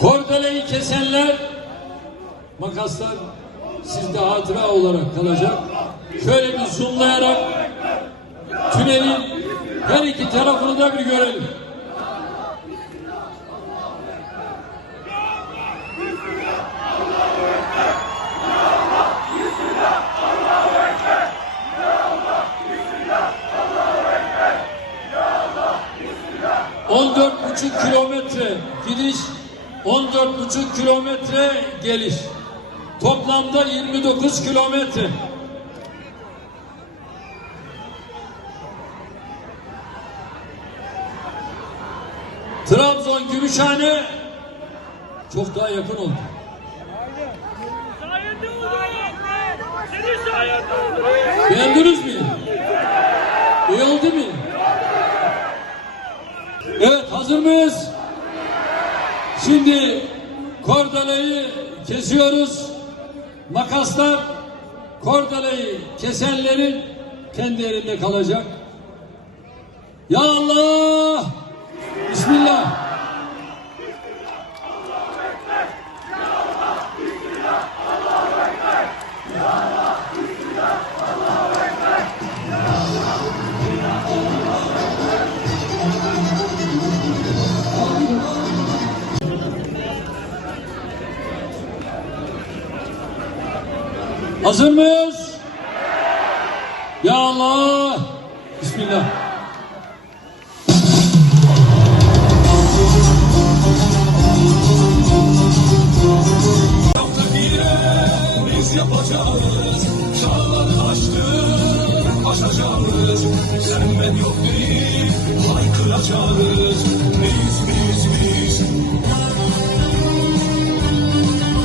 Kordeleyi kesenler makaslar sizde hatıra olarak kalacak. Şöyle bir zoomlayarak tünelin her iki tarafını da bir görelim. On dört buçuk kilometre gidiş, on dört buçuk kilometre geliş. Toplamda 29 kilometre. Trabzon Gümüşhane çok daha yakın oldu. Beğendiniz mi? İyi oldu mu? Evet hazır mıyız? Şimdi kordeleyi kesiyoruz. Makaslar kordeleyi kesenlerin kendi elinde kalacak. Ya Allah! Hazır mıyız? Ya Allah! Bismillah. Biz yapacağız, çağları aştık, aşacağız. Sen ben yok değil, haykıracağız. Biz